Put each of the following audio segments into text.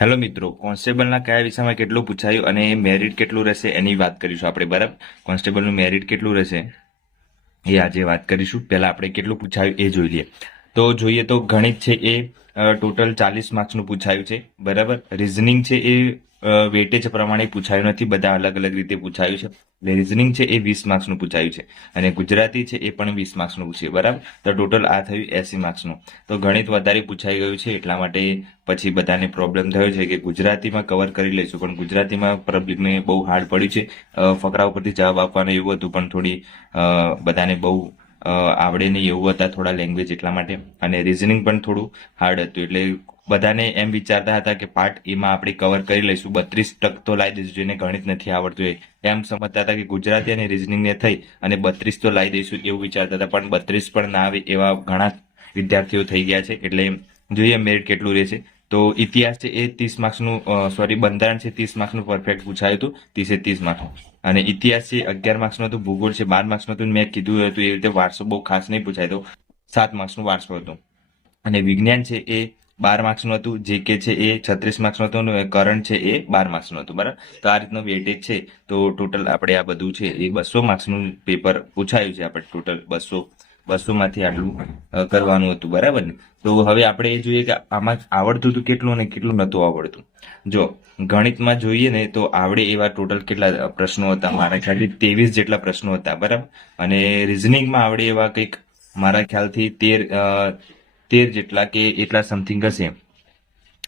Hello મિત્રો, કોન્સ્ટેબલના કયા વિષયમાં કેટલું પૂછાયું અને મેરિટ કેટલું રહેશે એની વાત કરીશું આપણે. બરાબર, કોન્સ્ટેબલનું મેરિટ કેટલું રહેશે એ આજે વાત કરીશું. પહેલા આપણે કેટલું પૂછાયું એ જોઈ લઈએ. તો જોઈએ તો ગણિત છે એ ટોટલ 40 માર્ક્સનું પૂછાયું છે. બરાબર, રિઝનિંગ છે એ વેટેજ પ્રમાણે પૂછાયું નથી, બધા અલગ અલગ રીતે પૂછાયું છે. એટલે રિઝનિંગ છે એ 20 માર્ક્સનું પૂછાયું છે અને ગુજરાતી છે એ પણ 20 માર્ક્સનું પૂછ્યું. બરાબર, તો ટોટલ આ થયું 80 માર્ક્સનું. તો ગણિત વધારે પૂછાઈ ગયું છે, એટલા માટે પછી બધાને પ્રોબ્લેમ થયો છે કે ગુજરાતીમાં કવર કરી લઈશું, પણ ગુજરાતીમાં પબ્લિકને બહુ હાર્ડ પડ્યું છે. ફકરા ઉપરથી જવાબ આપવાનું એવું હતું, પણ થોડી બધાને બહુ આવડે નહીં એવું હતા થોડા લેંગ્વેજ, એટલા માટે. અને રિઝનિંગ પણ થોડું હાર્ડ હતું, એટલે બધાને એમ વિચારતા હતા કે પાર્ટ એમાં આપણે કવર કરી લઈશું, 32% તો લાવી દઈશું, જેને ગણિત નથી આવડતું એમ સમજતા હતા કે ગુજરાતી અને રિઝનિંગને થઈ અને 32 તો લાવી દઈશું એવું વિચારતા હતા, પણ 32 પણ ના આવે એવા ઘણા વિદ્યાર્થીઓ થઈ ગયા છે. એટલે જોઈએ મેરિટ કેટલું રહેશે. તો ઇતિહાસ છે એ 30 માર્ક્સનું, સોરી, બંધારણ છે 30 માર્ક્સનું પરફેક્ટ પૂછાયું હતું, 30 માર્ક્સનું. અને ઇતિહાસ છે 11 માર્ક્સનું હતું. ભૂગોળ છે 12 માર્ક્સનું હતું. મેં કીધું હતું એ રીતે વારસો બહુ ખાસ નહીં પૂછાય, તો 7 માર્ક્સનું વારસો હતું. અને વિજ્ઞાન છે એ 12 માર્ક્સનું હતું. જીકે છે એ 36 માર્ક્સનું હતું અને કરંટ છે એ 12 માર્ક્સનું હતું. બરાબર, તો આ રીતનો વેટેજ છે. તો ટોટલ આપણે આ બધું છે એ 200 માર્ક્સનું પેપર પૂછાયું છે. આપણે ટોટલ 200માંથી આટલું કરવાનું હતું. બરાબર ને? તો હવે આપણે એ જોઈએ કે આમાં આવડતું હતું કેટલું અને કેટલું નહોતું આવડતું. જો ગણિતમાં જોઈએ ને તો આવડે એવા ટોટલ કેટલા પ્રશ્નો હતા, મારા ખ્યાલથી 23 જેટલા પ્રશ્નો હતા. બરાબર, અને રિઝનિંગમાં આવડે એવા કંઈક મારા ખ્યાલથી 13 જેટલા કે એટલા સમથિંગ હશે.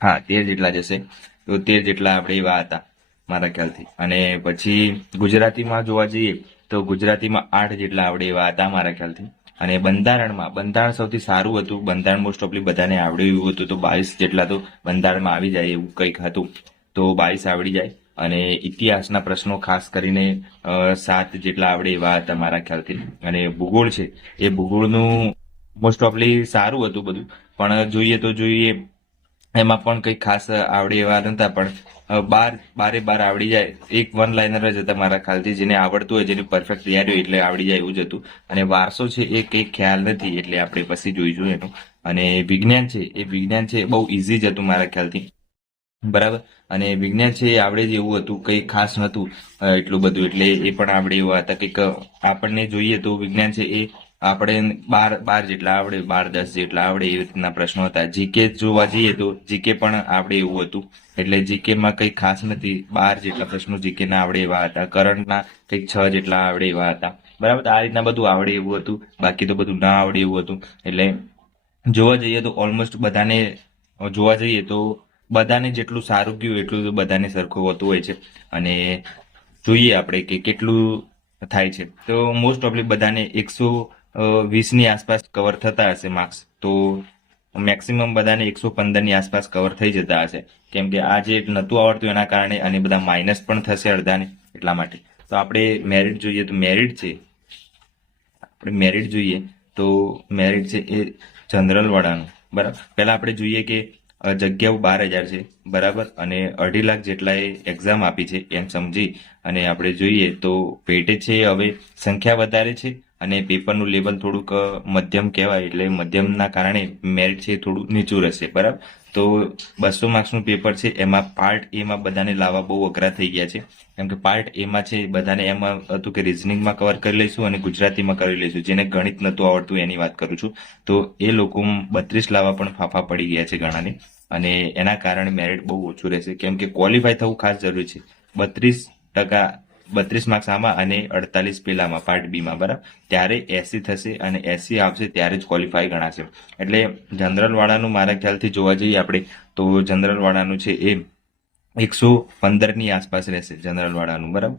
હા, 13 જેટલા જ હશે. તો 13 જેટલા આપણે એવા હતા મારા ખ્યાલથી. અને પછી ગુજરાતીમાં જોવા જઈએ તો ગુજરાતીમાં 8 જેટલા આવડે એવા હતા મારા ખ્યાલથી. અને બંધારણ સૌથી સારું હતું. બંધારણ મોસ્ટ ઓફલી બધાને આવડે એવું હતું, તો 22 જેટલા તો બંધારણમાં આવી જાય એવું કંઈક હતું, તો 22 આવડી જાય. અને ઇતિહાસના પ્રશ્નો ખાસ કરીને 7 જેટલા આવડે એવા હતા મારા ખ્યાલથી. અને ભૂગોળ છે એ ભૂગોળનું મોસ્ટ ઓફલી સારું હતું બધું, પણ જોઈએ તો જોઈએ એમાં પણ કંઈ ખાસ આવડે એવા નતા, પણ બારે બાર આવડી જાય. એક વન લાઇનર જ હતા મારા ખ્યાલથી, જેને આવડતું હોય, જેની પરફેક્ટ તૈયારી હોય એટલે આવડી જાય એવું જ હતું. અને વારસો છે એ કંઈ ખ્યાલ નથી, એટલે આપણે પછી જોઈશું એનું. અને વિજ્ઞાન છે એ બહુ ઇઝી જ હતું મારા ખ્યાલથી. બરાબર, અને વિજ્ઞાન છે એ આવડે જ એવું હતું, કંઈ ખાસ નહોતું એટલું બધું, એટલે એ પણ આવડે એવા હતા. કંઈક આપણને જોઈએ તો વિજ્ઞાન છે એ આપણે 12 જેટલા આવડે, 12-10 જેટલા આવડે એવી રીતના પ્રશ્નો હતા. જીકે જોવા જઈએ તો જીકે પણ આવડે એવું હતું, એટલે જીકેમાં કંઈ ખાસ નથી. 12 જેટલા પ્રશ્નો જીકે ના આવડે એવા હતા. કરંટના કંઈક 6 જેટલા આવડે એવા હતા. બરાબર, તો આ રીતના બધું આવડે એવું હતું, બાકી તો બધું ના આવડે એવું હતું. એટલે જોવા જઈએ તો ઓલમોસ્ટ બધાને જોવા જઈએ તો બધાને જેટલું સારું ગયું એટલું તો બધાને સરખું હોતું હોય છે. અને જોઈએ આપણે કે કેટલું થાય છે. તો મોસ્ટ ઓફલી બધાને 120ની આસપાસ કવર થતા હશે માર્ક્સ. તો મેક્સિમમ બધાને 115ની આસપાસ કવર થઈ જતા હશે, કેમ કે આ જે નહોતું આવડતું એના કારણે, અને બધા માઇનસ પણ થશે અડધાને, એટલા માટે. તો આપણે મેરિટ જોઈએ તો મેરિટ જોઈએ તો મેરિટ છે એ જનરલ વાળાનું. બરાબર, પહેલા આપણે જોઈએ કે જગ્યાઓ 12,000 છે. બરાબર, અને 2.5 લાખ જેટલા એ એક્ઝામ આપી છે એમ સમજી અને આપણે જોઈએ તો વેટેજ છે હવે સંખ્યા વધારે છે અને પેપરનું લેવલ થોડુંક મધ્યમ કહેવાય, એટલે મધ્યમના કારણે મેરિટ છે થોડું નીચું રહેશે. બરાબર, તો 200 માર્ક્સનું પેપર છે, એમાં પાર્ટ એમાં બધાને લાવવા બહુ અઘરા થઈ ગયા છે, કેમ કે પાર્ટ એમાં છે બધાને એમાં હતું કે રિઝનિંગમાં કવર કરી લઈશું અને ગુજરાતીમાં કરી લઈશું. જેને ગણિત નહોતું આવડતું એની વાત કરું છું, તો એ લોકો 32 લાવવા પણ ફાફા પડી ગયા છે ઘણાને. અને એના કારણે મેરિટ બહુ ઓછું રહેશે, કેમ કે ક્વોલિફાય થવું ખાસ જરૂરી છે. 32%, 32 માર્ક્સ આમાં અને 48 પેલામાં પાર્ટ બીમાં. બરાબર, ત્યારે 80 થશે અને 80 આવશે ત્યારે જ ક્વોલિફાય ગણાશે. એટલે જનરલ વાળાનું મારા ખ્યાલથી જોવા જઈએ આપણે તો જનરલ વાળાનું છે એ 115ની આસપાસ રહેશે જનરલ વાળાનું. બરાબર,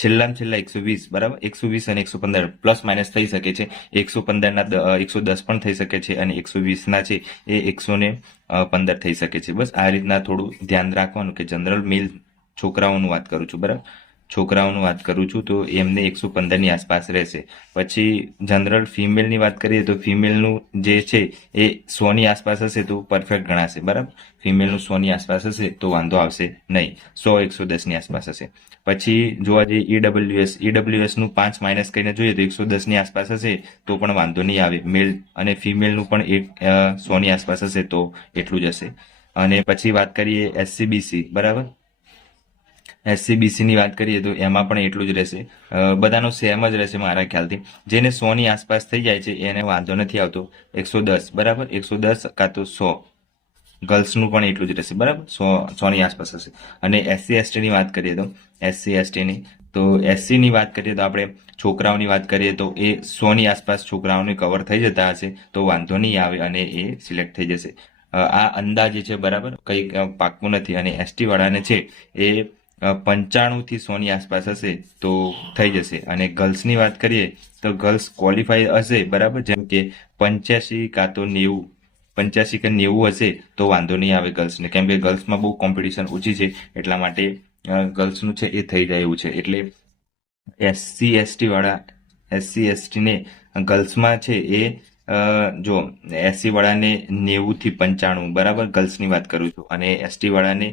છેલ્લામાં છેલ્લા 120. બરાબર, 120 અને 115 પ્લસ માઇનસ થઈ શકે છે. 115ના 110 પણ થઈ શકે છે અને 120ના છે એ 115 થઈ શકે છે. બસ આ રીતના થોડું ધ્યાન રાખવાનું કે જનરલ મેલ છોકરાઓનું વાત કરું છું. બરાબર, છોકરાઓનું વાત કરું છું તો એમને 115ની આસપાસ રહેશે. પછી જનરલ ફિમેલની વાત કરીએ તો ફિમેલનું જે છે એ 100ની આસપાસ હશે તો પરફેક્ટ ગણાશે. બરાબર, ફિમેલનું 100ની આસપાસ હશે તો વાંધો આવશે નહીં, 100-110ની આસપાસ હશે. પછી જોવા જઈએ ઈડબ્લ્યુએસનું 5 માઇનસ કરીને જોઈએ તો 110ની આસપાસ હશે તો પણ વાંધો નહીં આવે. મેલ અને ફિમેલનું પણ 100ની આસપાસ હશે તો એટલું જ હશે. અને પછી વાત કરીએ SCBC, બરાબર. SCBC ની વાત કરીએ તો એમાં પણ એટલું જ રહેશે. બધાનો સેમ જ રહેશે મારા ખ્યાલથી. જેને 100 ની આસપાસ થઈ જાય છે એને વાંધો નથી આવતો. 110, બરાબર, 110 કાં તો 100. ગર્લ્સનું પણ એટલું જ રહેશે, બરાબર, 100 ની આસપાસ હશે. અને SC/ST ની વાત કરીએ તો SC/ST ની તો SC ની વાત કરીએ તો આપણે છોકરાઓની વાત કરીએ તો એ 100 ની આસપાસ છોકરાઓને કવર થઈ જતા હશે તો વાંધો નહીં આવે અને એ સિલેક્ટ થઈ જશે. આ અંદાજે છે, બરાબર, કંઈ પાક્કું નથી. અને ST વાળાને છે એ 95 થી 100 ની આસપાસ હશે તો થઈ જશે. અને ગર્લ્સની વાત કરીએ તો ગર્લ્સ ક્વોલિફાય હશે, બરાબર, જેમ કે 85 કાં તો 90, 85 કે 90 હશે તો વાંધો નહીં આવે ગર્લ્સને, કેમ કે ગર્લ્સમાં બહુ કોમ્પિટિશન ઓછી છે એટલા માટે ગર્લ્સનું છે એ થઈ જાય એવું છે. એટલે SC/ST ને ગર્લ્સમાં છે એ જો SC વાળાને 90 થી 95, બરાબર, ગર્લ્સની વાત કરું છું, અને ST વાળાને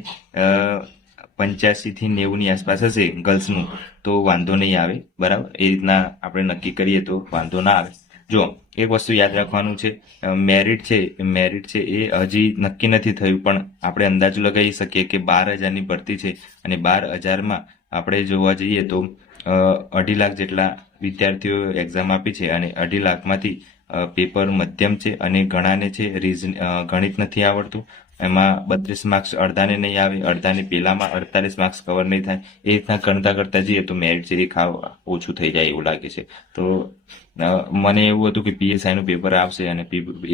85 થી 90 ની આસપાસ હશે ગર્લ્સનું તો વાંધો નહીં આવે, બરાબર. એ રીતના આપણે નક્કી કરીએ તો વાંધો ના આવે. જો એક વસ્તુ યાદ રાખવાનું છે, મેરિટ છે એ હજી નક્કી નથી થયું, પણ આપણે અંદાજો લગાવી શકીએ કે 12,000ની ભરતી છે અને 12,000માં આપણે જોવા જઈએ તો 2.5 લાખ જેટલા વિદ્યાર્થીઓ એક્ઝામ આપી છે અને 2.5 લાખમાંથી પેપર મધ્યમ છે અને ઘણાને છે ગણિત નથી આવડતું. એમાં 32 માર્ક્સ અડધાને નહીં આવે, અડધાને પેલામાં 48 માર્ક્સ કવર નહીં થાય. એ રીતના કરતા જઈએ તો મેરિટ છે એ ઓછું થઈ જાય એવું લાગે છે. તો મને એવું હતું કે PSI નું પેપર આવશે અને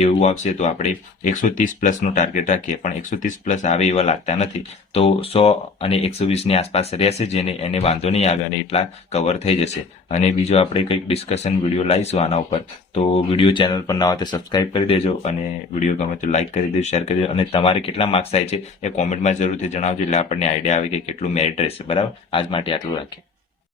એવું આવશે તો આપણે 130+ નું ટાર્ગેટ રાખીએ, પણ 130+ આવે એવા લાગતા નથી. તો 100 અને 120 ની આસપાસ રહેશે, જેને એને વાંધો નહીં આવે અને એટલા કવર થઈ જશે. અને બીજો આપણે કંઈક ડિસ્કશન વિડીયો લાવીશું આના ઉપર. તો વિડીયો ચેનલ પર ના હોય તો સબસ્ક્રાઇબ કરી દેજો, અને વિડીયો ગમે તો લાઈક કરી દેજો, શેર કરી દેજો, અને તમારે કેટલા માર્ક્સ થાય છે એ કોમેન્ટમાં જરૂરથી જણાવજો, એટલે આપણને આઈડિયા આવે કે કેટલું મેરિટ રહેશે, બરાબર. આજ માટે આટલું રાખીએ.